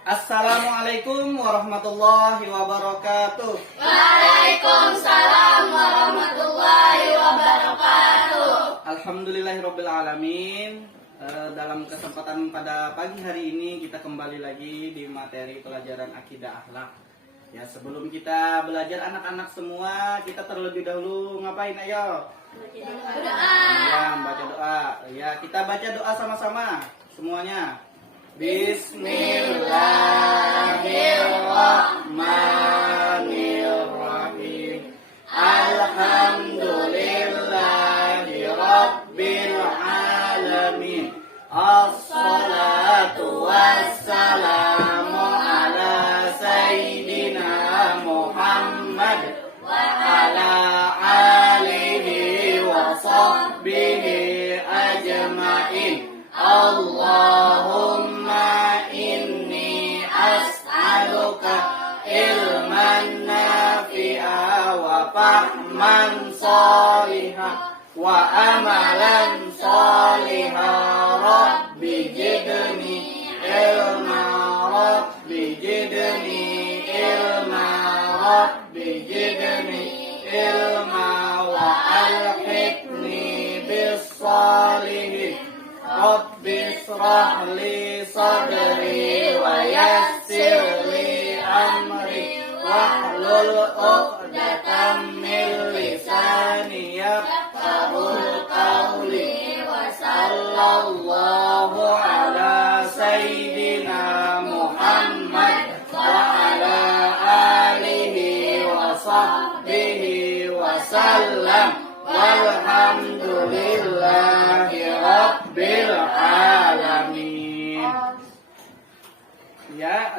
Assalamualaikum warahmatullahi wabarakatuh. Waalaikumsalam warahmatullahi wabarakatuh. Alhamdulillahirabbil alamin. Dalam kesempatan pada pagi hari ini kita kembali lagi di materi pelajaran akidah akhlak. Ya, sebelum kita belajar anak-anak semua, kita terlebih dahulu ngapain ayo? Berdoa. Ya, baca doa. Ya, kita baca doa sama-sama semuanya. Bismillahirrahmanirrahim. Alhamdulillahi rabbil alamin. Assalatu wassalamu ala sayyidina Muhammad wa ala alihi wa sahbihi ajma'in. Allahumma inni as'aluka ilman nafi'a wa fahman salihah wa amalan salihah. Rabbi jidni ilma, Rabbi jidni ilma, Rabbi jidni ilma wa alhiqni bis salihin. Rabbi israh li sadri wa yassir li amri wahlul 'uqdatam min lisani yafqahul qawli. Wa sallallahu ala sayyidina Muhammad wa ala alihi wa sahbihi wa sallam. Walhamdulillahi rabbil alamin. Ya,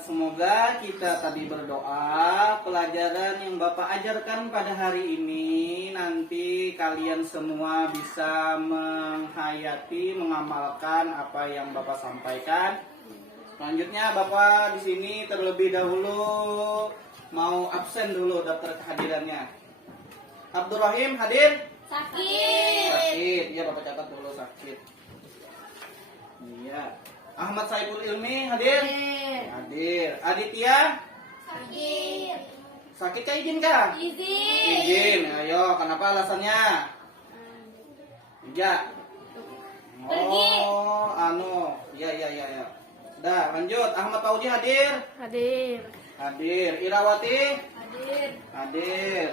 semoga kita tadi berdoa, pelajaran yang Bapak ajarkan pada hari ini nanti kalian semua bisa menghayati, mengamalkan apa yang Bapak sampaikan. Selanjutnya Bapak di sini terlebih dahulu mau absen dulu daftar kehadirannya. Abdurrahim hadir? Sakit. Iya, Bapak catat dulu sakit. Iya. Ahmad Saiful Ilmi hadir? Hadir. Aditya? Sakit kah izin kah? Izin. Ayo, kenapa alasannya? Iya. Oh, iya. Sudah, lanjut. Ahmad Paudi hadir? Hadir. Irawati? Hadir.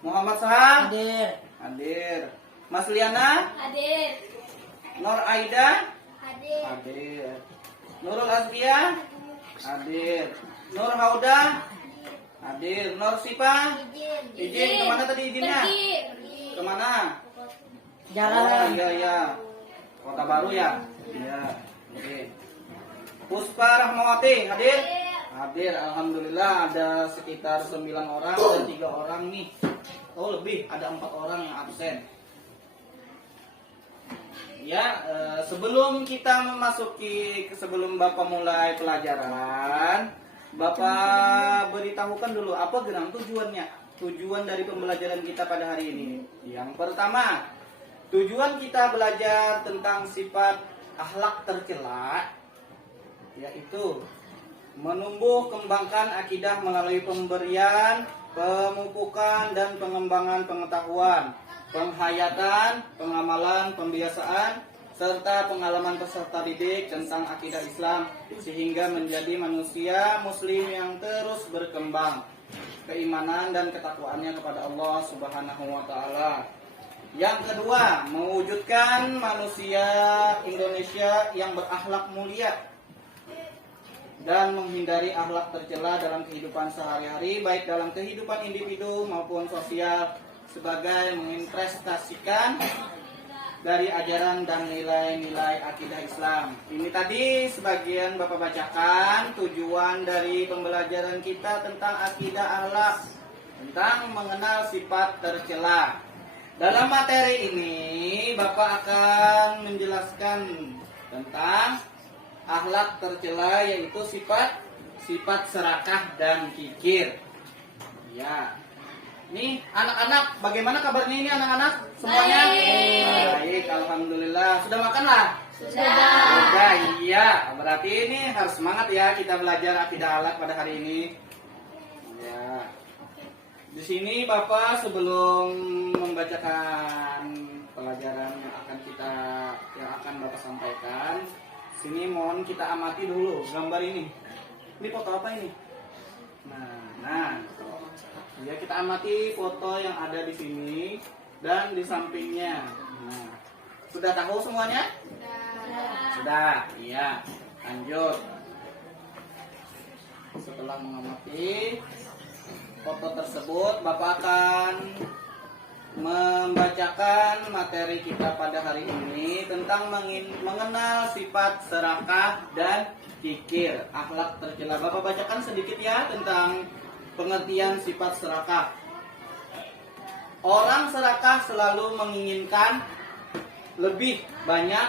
Muhammad Saham? Hadir. Mas Liana? Nur Aida? Hadir. Nurul Azkia? Hadir. Nur Hauda? Hadir. Nur Sipa? Izin. Kemana tadi izinnya? Kemana? Jalan. Oh, iya. Kota Baru ya? Iya. Oke. Puspa Rahmawati hadir? Hadir. Alhamdulillah ada sekitar 9 orang dan 3 orang nih. Oh, lebih, ada 4 orang yang absen. Ya, sebelum kita sebelum Bapak mulai pelajaran, Bapak beritahukan dulu apa genang tujuannya, tujuan dari pembelajaran kita pada hari ini. Yang pertama, tujuan kita belajar tentang sifat akhlak tercela, yaitu menumbuh kembangkan akidah melalui pemberian, pemupukan dan pengembangan pengetahuan, penghayatan, pengamalan, pembiasaan, serta pengalaman peserta didik tentang akidah Islam sehingga menjadi manusia muslim yang terus berkembang keimanan dan ketakwaannya kepada Allah Subhanahu wa taala. Yang kedua, mewujudkan manusia Indonesia yang berakhlak mulia dan menghindari akhlak tercela dalam kehidupan sehari-hari, baik dalam kehidupan individu maupun sosial, sebagai menginvestasikan dari ajaran dan nilai-nilai akidah Islam. Ini tadi sebagian Bapak bacakan tujuan dari pembelajaran kita tentang akidah akhlak, tentang mengenal sifat tercela. Dalam materi ini Bapak akan menjelaskan tentang akhlak tercela, yaitu sifat serakah dan kikir. Ya. Nih anak-anak, bagaimana kabarnya ini anak-anak? Semuanya? Baik, alhamdulillah. Sudah makan lah? Sudah, iya. Berarti ini harus semangat ya kita belajar akidah alat pada hari ini. Ya. Di sini Bapak sebelum membacakan pelajaran yang akan Bapak sampaikan, sini mohon kita amati dulu gambar ini. Ini foto apa ini? Nah, ya kita amati foto yang ada di sini dan di sampingnya. Nah, sudah tahu semuanya? Sudah, iya. Lanjut. Setelah mengamati foto tersebut, Bapak akan membacakan materi kita pada hari ini tentang mengenal sifat serakah dan kikir, akhlak tercela. Bapak bacakan sedikit ya tentang pengertian sifat serakah. Orang serakah selalu menginginkan lebih banyak,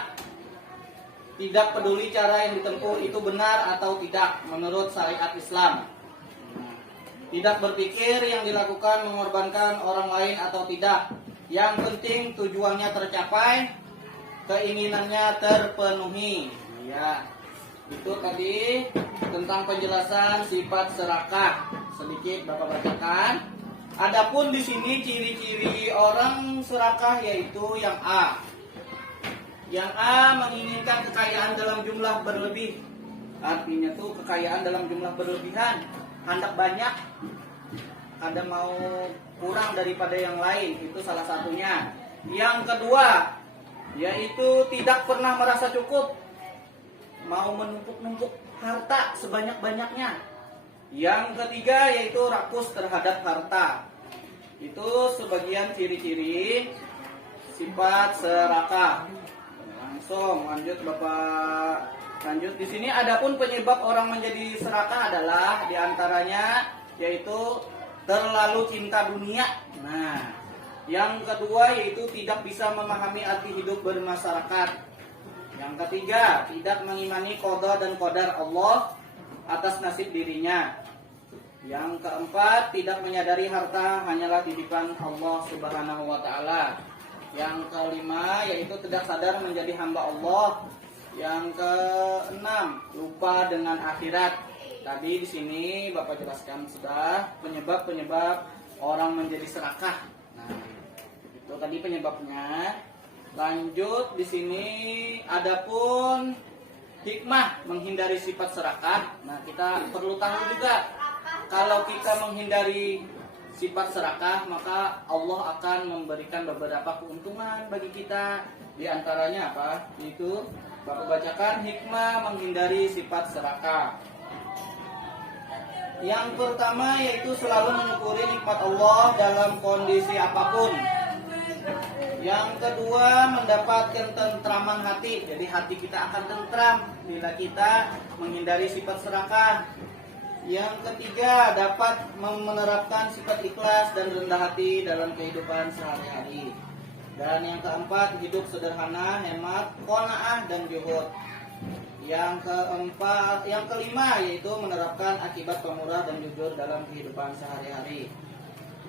tidak peduli cara yang ditempuh itu benar atau tidak menurut syariat Islam. Tidak berpikir yang dilakukan mengorbankan orang lain atau tidak. Yang penting tujuannya tercapai, keinginannya terpenuhi. Ya, itu tadi tentang penjelasan sifat serakah. Sedikit Bapak bacakan. Adapun di sini ciri-ciri orang serakah yaitu yang A. Yang A menginginkan kekayaan dalam jumlah berlebih. Artinya tuh kekayaan dalam jumlah berlebihan. Hendak banyak, ada mau kurang daripada yang lain. Itu salah satunya. Yang kedua, yaitu tidak pernah merasa cukup. Mau menumpuk-numpuk harta sebanyak-banyaknya. Yang ketiga, yaitu rakus terhadap harta. Itu sebagian ciri-ciri sifat serakah. Langsung lanjut Bapak. Lanjut di sini adapun penyebab orang menjadi serakah adalah diantaranya yaitu terlalu cinta dunia. Nah, yang kedua yaitu tidak bisa memahami arti hidup bermasyarakat. Yang ketiga tidak mengimani qada dan qadar Allah atas nasib dirinya. Yang keempat tidak menyadari harta hanyalah titipan Allah Subhanahu wa taala. Yang kelima yaitu tidak sadar menjadi hamba Allah. Yang keenam lupa dengan akhirat. Tadi di sini Bapak jelaskan sudah penyebab orang menjadi serakah. Nah, itu tadi penyebabnya. Lanjut di sini adapun hikmah menghindari sifat serakah. Nah, kita perlu tahu juga kalau kita menghindari sifat serakah, maka Allah akan memberikan beberapa keuntungan bagi kita. Di antaranya apa? Itu Bapak bacakan hikmah menghindari sifat serakah. Yang pertama yaitu selalu menyukuri nikmat Allah dalam kondisi apapun. Yang kedua mendapatkan tentraman hati. Jadi hati kita akan tentram bila kita menghindari sifat serakah. Yang ketiga dapat menerapkan sifat ikhlas dan rendah hati dalam kehidupan sehari-hari. Dan yang keempat hidup sederhana, hemat, qanaah dan zuhud. Yang kelima yaitu menerapkan akibat pemurah dan jujur dalam kehidupan sehari-hari.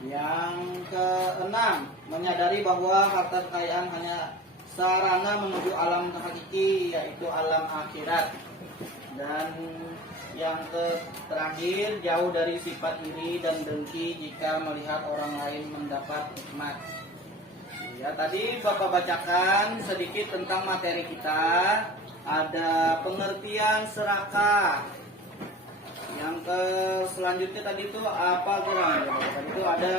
Yang keenam menyadari bahwa harta kekayaan hanya sarana menuju alam hakiki yaitu alam akhirat. Dan yang terakhir jauh dari sifat iri dan dengki jika melihat orang lain mendapat nikmat. Ya, tadi Bapak bacakan sedikit tentang materi kita. Ada pengertian serakah. Yang selanjutnya tadi itu apa kurang? Tadi itu ada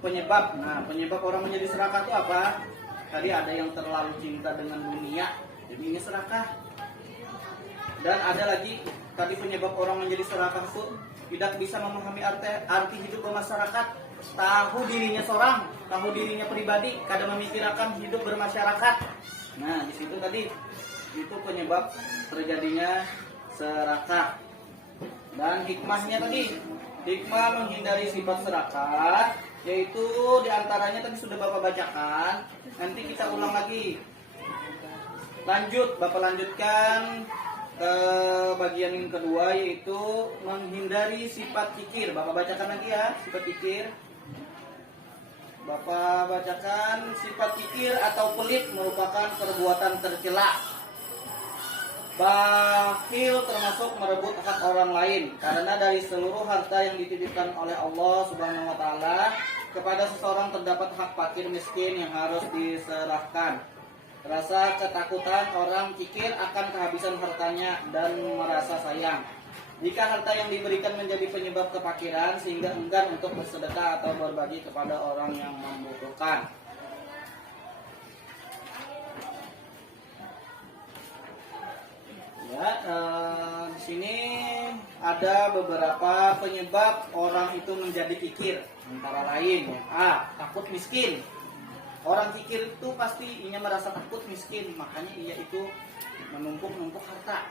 penyebab. Nah, penyebab orang menjadi serakah itu apa? Tadi ada yang terlalu cinta dengan dunia, jadi ini serakah. Dan ada lagi tadi penyebab orang menjadi serakah itu tidak bisa memahami arti hidup bermasyarakat. Tahu dirinya seorang, tahu dirinya pribadi, kadang memikirkan hidup bermasyarakat. Nah, di situ tadi itu penyebab terjadinya serakah. Dan hikmahnya tadi, hikmah menghindari sifat serakah, yaitu diantaranya tadi sudah Bapak bacakan. Nanti kita ulang lagi. Lanjut, Bapak lanjutkan ke bagian yang kedua, yaitu menghindari sifat kikir. Bapak bacakan lagi ya, sifat kikir. Bapak bacakan sifat kikir atau pelit merupakan perbuatan tercela. Bakhil termasuk merebut hak orang lain, karena dari seluruh harta yang dititipkan oleh Allah Subhanahu wa taala kepada seseorang terdapat hak fakir miskin yang harus diserahkan. Rasa ketakutan orang kikir akan kehabisan hartanya dan merasa sayang. Jika harta yang diberikan menjadi penyebab kefakiran sehingga enggan untuk bersedekah atau berbagi kepada orang yang membutuhkan. Ya, di sini ada beberapa penyebab orang itu menjadi kikir. Antara lain, A. Takut miskin. Orang kikir itu pasti ia merasa takut miskin, makanya ia itu menumpuk-numpuk harta.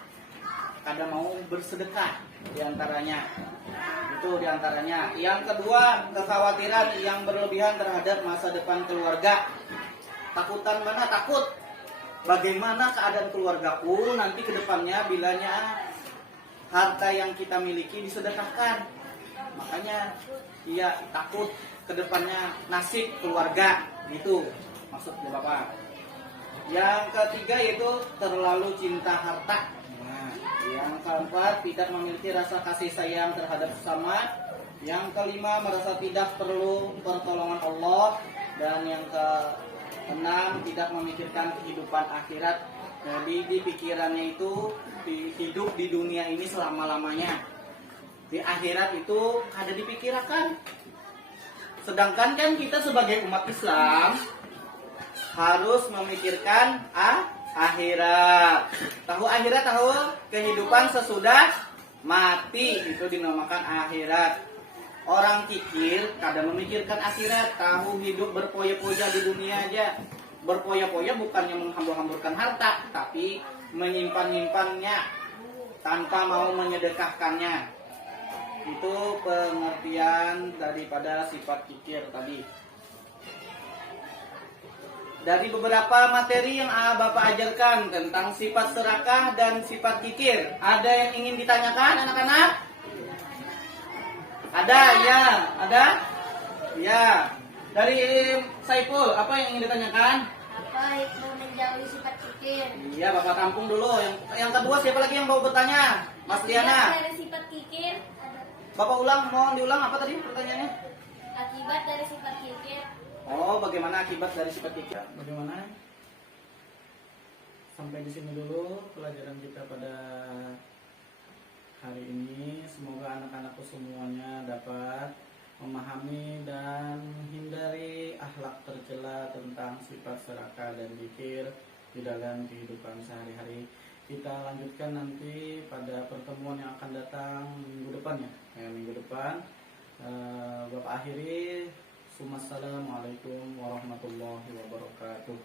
Kadang mau bersedekah diantaranya. Itu diantaranya. Yang kedua, kekhawatiran yang berlebihan terhadap masa depan keluarga. Takutan mana? Takut bagaimana keadaan keluargaku nanti ke depannya bilanya harta yang kita miliki disedekahkan. Makanya ia takut ke depannya nasib keluarga. Itu maksudnya Bapak. Yang ketiga yaitu terlalu cinta harta. Nah, yang keempat tidak memiliki rasa kasih sayang terhadap sesama. Yang kelima merasa tidak perlu pertolongan Allah. Dan yang keenam tidak memikirkan kehidupan akhirat. Jadi di pikirannya itu hidup di dunia ini selama-lamanya. Di akhirat itu ada dipikirkan. Sedangkan kan kita sebagai umat Islam harus memikirkan akhirat. Tahu akhirat, tahu kehidupan sesudah mati, itu dinamakan akhirat. Orang kikir kadang memikirkan akhirat, tahu hidup berpoya-poya di dunia aja. Berpoya-poya bukannya menghambur-hamburkan harta, tapi menyimpan-nyimpannya tanpa mau menyedekahkannya. Itu pengertian daripada sifat kikir tadi. Dari beberapa materi yang Bapak ajarkan tentang sifat serakah dan sifat kikir, ada yang ingin ditanyakan anak-anak? Ada, ya, ada? Ya. Dari Saiful, apa yang ingin ditanyakan? Apa hikmah menjauhi sifat kikir? Iya, Bapak tampung dulu. Yang kedua siapa lagi yang mau bertanya? Mas Diana. Dari sifat kikir. Bapak ulang, mohon diulang apa tadi pertanyaannya? Akibat dari sifat kikir. Oh, bagaimana akibat dari sifat kikir? Bagaimana? Sampai di sini dulu pelajaran kita pada hari ini. Semoga anak-anakku semuanya dapat memahami dan menghindari akhlak tercela tentang sifat serakah dan kikir di dalam kehidupan sehari-hari. Kita lanjutkan nanti pada pertemuan yang akan datang minggu depan ya. Minggu depan. Bapak akhiri. Assalamualaikum warahmatullahi wabarakatuh.